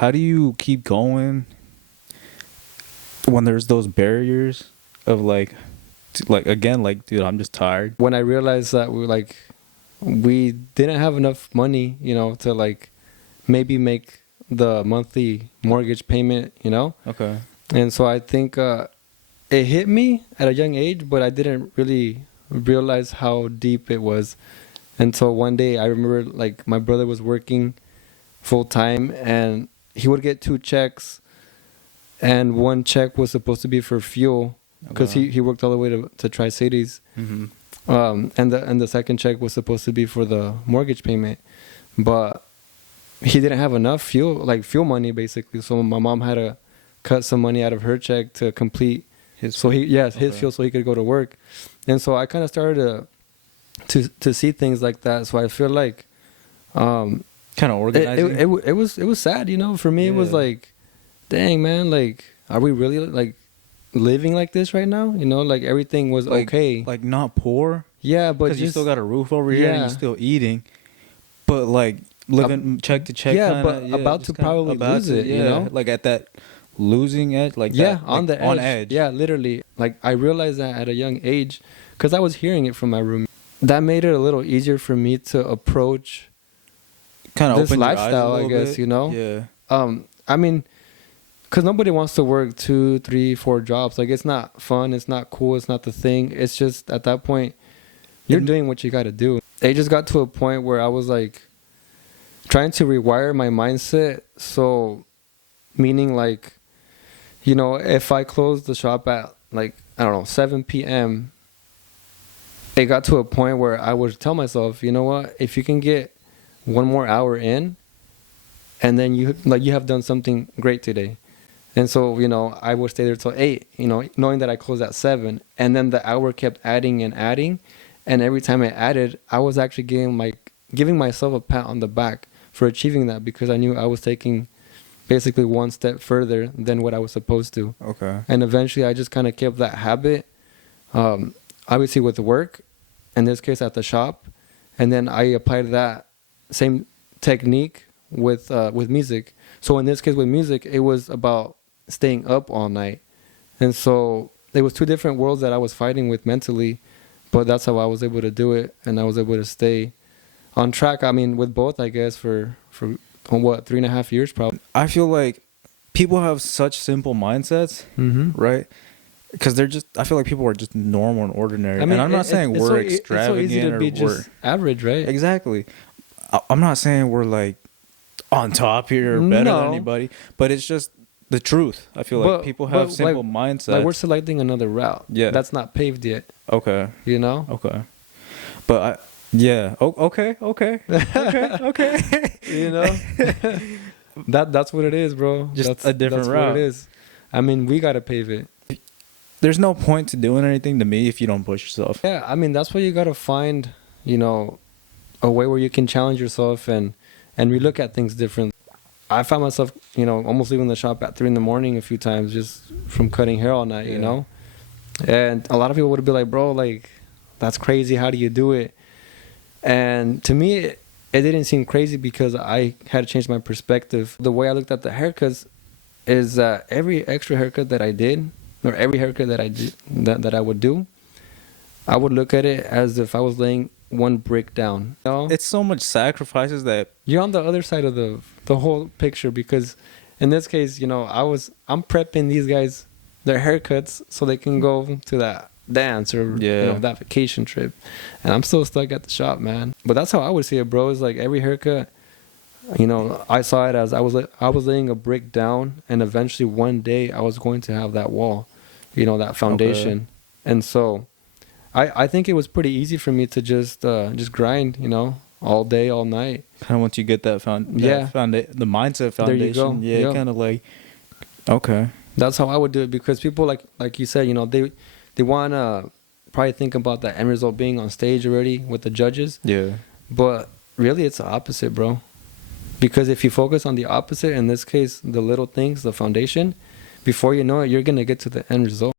how do you keep going when there's those barriers of like again, like, dude, I'm just tired. When I realized that we didn't have enough money, you know, to like maybe make the monthly mortgage payment, you know. Okay. And so I think it hit me at a young age, but I didn't really realize how deep it was until one day. I remember like my brother was working full time and he would get 2 checks, and one check was supposed to be for fuel because he worked all the way to Tri-Cities. And the second check was supposed to be for the mortgage payment, but he didn't have enough fuel money basically. So my mom had to cut some money out of her check to complete his fuel so he could go to work. And so I kind of started to see things like that. So I feel like kind of organizing. It was sad, you know. For me, it was like, dang, man, like, are we really like living like this right now? You know, like everything was like, okay, like not poor. Yeah, but because you still got a roof over here and you're still eating, but like living check to check. Yeah, but about to probably lose it. You know, like at that losing edge, like on the edge. On edge. Yeah, literally. Like I realized that at a young age because I was hearing it from my roommate. That made it a little easier for me to approach kind of this lifestyle, I guess, you know? Yeah. I mean, because nobody wants to work 2, 3, 4 jobs. Like, it's not fun. It's not cool. It's not the thing. It's just at that point, you're doing what you got to do. It just got to a point where I was like trying to rewire my mindset. So, meaning like, you know, if I closed the shop at like, I don't know, 7 p.m., it got to a point where I would tell myself, you know what, if you can get 1 more hour in, and then you have done something great today. And so, you know, I would stay there till 8, you know, knowing that I closed at 7. And then the hour kept adding and adding. And every time I added, I was actually giving myself a pat on the back for achieving that, because I knew I was taking basically 1 step further than what I was supposed to. Okay. And eventually I just kind of kept that habit, obviously with work, in this case at the shop. And then I applied that same technique with music. So in this case with music, it was about staying up all night. And so it was 2 different worlds that I was fighting with mentally, but that's how I was able to do it. And I was able to stay on track. I mean, with both, I guess, for what, 3.5 years probably. I feel like people have such simple mindsets, right? Because I feel like people are just normal and ordinary. I mean, and I'm not saying we're extravagant. It's so easy to be just average, right? Exactly. I'm not saying we're like on top here or better than anybody, but it's just the truth. I feel like people have simple mindsets. Like we're selecting another route. Yeah. That's not paved yet. Okay. You know? Okay. But okay. You know? That's what it is, bro. Just a different route. That's what it is. I mean, we got to pave it. There's no point to doing anything to me if you don't push yourself. Yeah, I mean, that's why you got to find, you know, a way where you can challenge yourself and relook at things differently. I found myself, you know, almost leaving the shop at 3 in the morning a few times just from cutting hair all night, you know? And a lot of people would be like, bro, like, that's crazy. How do you do it? And to me, it didn't seem crazy because I had to change my perspective. The way I looked at the haircuts is that every extra haircut that I did, or every haircut that I did, that I would do, I would look at it as if I was laying 1 brick down. You know? It's so much sacrifices that you're on the other side of the whole picture, because in this case, you know, I'm prepping these guys their haircuts so they can go to that dance or you know, that vacation trip, and I'm still stuck at the shop, man. But that's how I would see it, bro. It's like every haircut, you know, I saw it as I was laying a brick down, and eventually one day I was going to have that wall, you know, that foundation. Okay. And so I think it was pretty easy for me to just grind, you know, all day, all night. Kind of once you get that the mindset foundation. There you go. Yeah, kind of like, okay. That's how I would do it, because people like you said, you know, they want to probably think about the end result being on stage already with the judges. Yeah. But really, it's the opposite, bro. Because if you focus on the opposite, in this case, the little things, the foundation, before you know it, you're going to get to the end result.